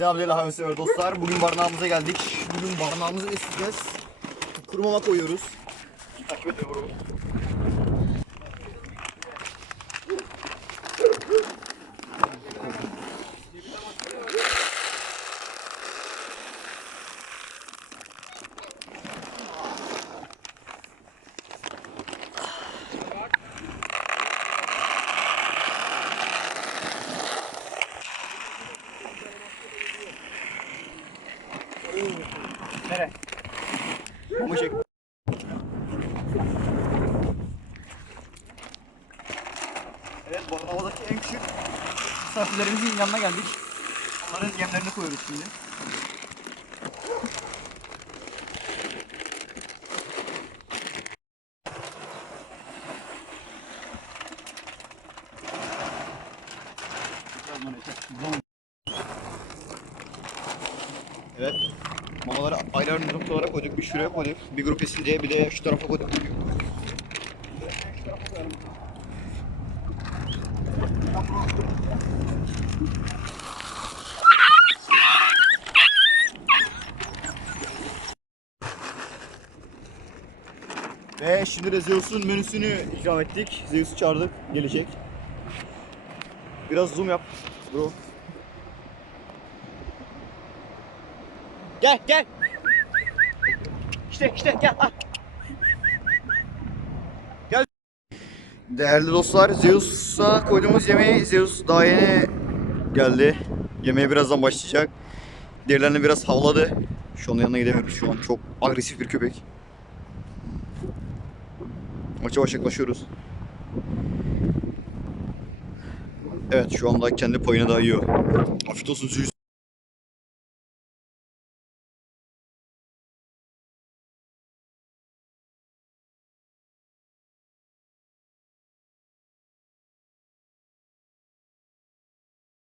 Selamünaleyküm sever dostlar. Bugün barınağımıza geldik. Bugün barınağımızı besleyeceğiz. Kuru mama koyuyoruz. Takip et Nere? Mama çek. Evet barınağımızdaki en küçük misafirlerimizin yanına geldik. Onların yemlerini koyuyoruz şimdi. Evet. Mamaları ayrı ayrı noktalara koyduk. Bir şuraya koyduk. Bir grup yesin diye bir de şu tarafa koyduk. Ve şimdi de Zeus'un menüsünü ikram ettik. Zeus'u çağırdık. Gelecek. Biraz zoom yap bro. Gel gel. İşte işte gel. ah. Gel. Değerli dostlar Zeus'a koyduğumuz yemeği Zeus daha yeni geldi. Yemeğe birazdan başlayacak. Diğerlerini biraz havladı. Şu an yanına gidemiyoruz şu an. Çok agresif bir köpek. Maça yavaş yaklaşıyoruz. Evet şu anda kendi payını da yiyor. Afiyet olsun Zeus.